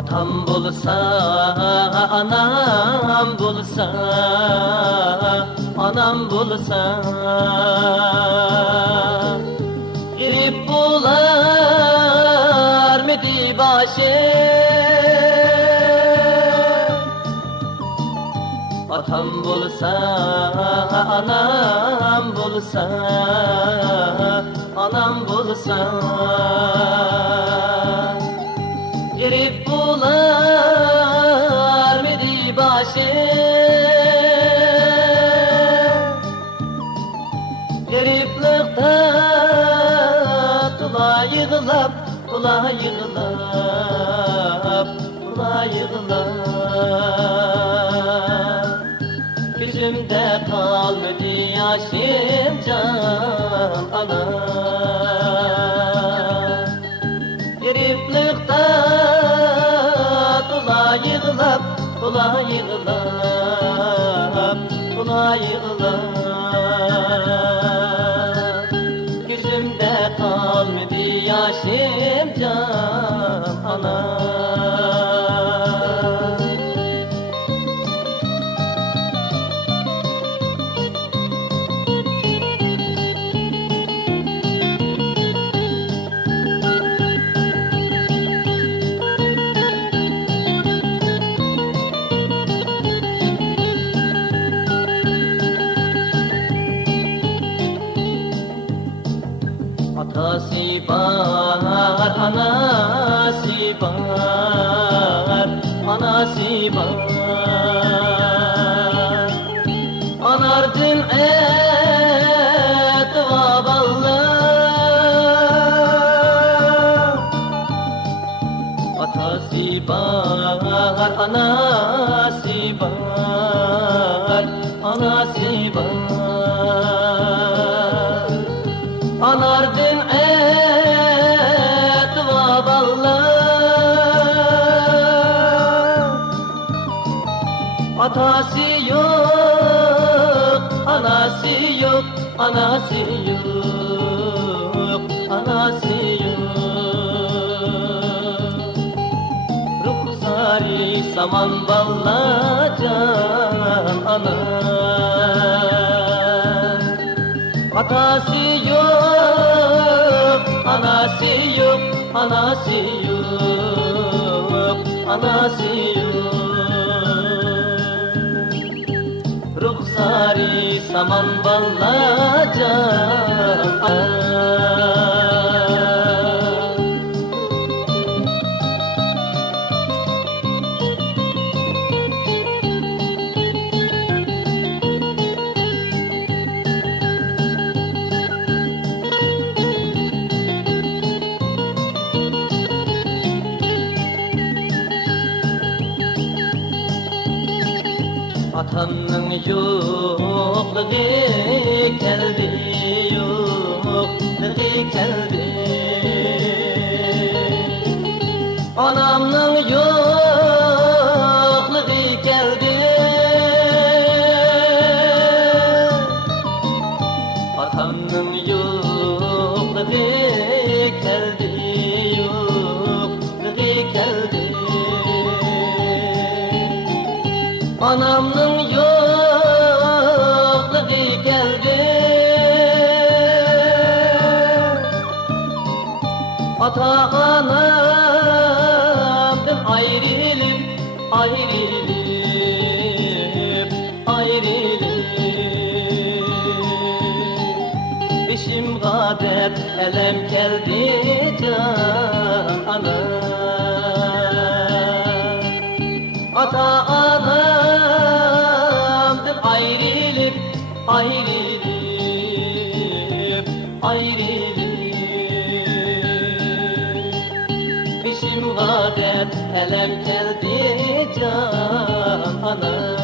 Atam bulsa, anam bulsa, anam bulsa, girip bular mıydı başı? Atam bulsa, anam bulsa, anam bulsa, girip bular mıydı başı? Gariplikte tula yığılap, tula yığılap, tula yığılap. Yüzümde kalmadı yaşım can ana. Gariplikte tula yığılap, tula yığılap, tula yığılap. Yüzümde kalmadı yaşım can ana. Atası var, anası var, anası var. Anardın et ve ballı. Atası var, anası var, anası var. Anardın et ve ballı. Atası yok, anası yok, anası yok, anası yok. Ruhsari saman balla can ana. Atası yok, anası yok, anası yok, anası yok. Ruhsari saman balla can. Atanın yokluğu geldi, yokluğu geldi. Anamın yokluğu geldi. Atanın yokluğu geldi, yokluğu geldi. Anamın yokluğu geldi. Ata-anamdan ayrılıp, ayrılıp, ayrılıp. Başım kadar elem geldi can ana. Ata-anamdan ayrılıp, ayrılıp, ayrılıp. Başım kadar elem geldi can ana.